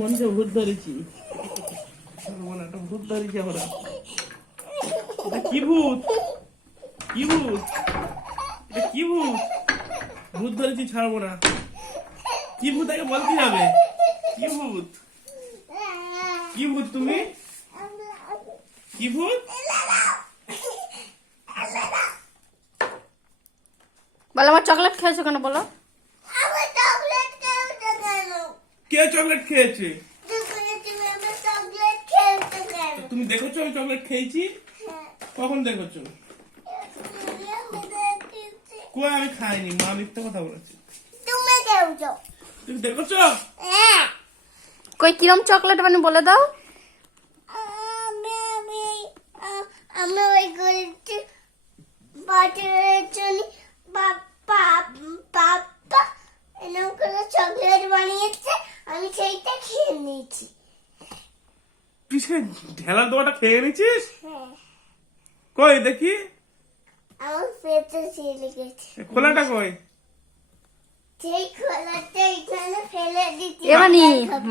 মনকে ভূত ধরেছি, একটা ভূত ধরেছি আমরা। কি ভূত? কি ভূত? এটা কি ভূত? ভূত ধরেছি, ছাড়বো না। কি ভূত আগে বলতে হবে। কি ভূত? কি ভূত তুমি? কি ভূত? বলো আমার চকলেট খেয়েছো কেন বলো? কে চকলেট খেয়েছে? তুমি দেখেছো আমি চকলেট খেয়েছি? কখন দেখেছো? কই আমি খাইনি, মা মিথ্যা কথা বলেছে। তুমি দেখেছো? কই কিরম চকলেট মানে বলে দাও। আমি ওই গলিতে বাজারের জন্য বাপ্পা এরকম করে চকলেট বানিয়েছে, আমি সেইটা খেয়ে নিয়েছি। তুই সে ঢেলার দোয়াটা খেয়ে নিছিস? হ্যাঁ, কই দেখি আমার পেটে ছিঁড়ে গেছে। খোলাটা কই? সেই খোলাটা এখানে ফেলে দিচ্ছি।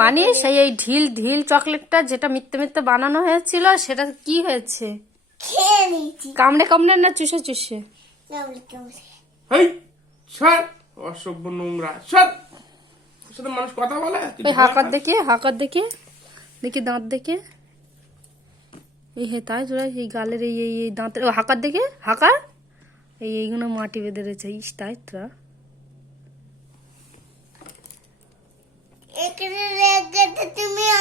মানে সেই এই ঢিল ঢিল চকলেটটা যেটা মিথ্যে মিথ্যে বানানো হয়েছিল সেটা কি হয়েছে? খেয়ে নিয়েছি। কামড়ে কামড়ে না চুষে চুষে? কামড়ে। হেই সর, অসভ্য নোংরা সর। তোর সাথে মানুষ কথা বলে? তুই ওই ঢেলা হাকার খাস? দেখে হাকার দেখে দেখি দাঁত দেখে এই হে তাই জোড়া এই গালের এই এই এই দাঁতের ও হাকার দেখে হাকার এইগুলো মাটি বেঁধে রয়েছে ইস তাই তোরা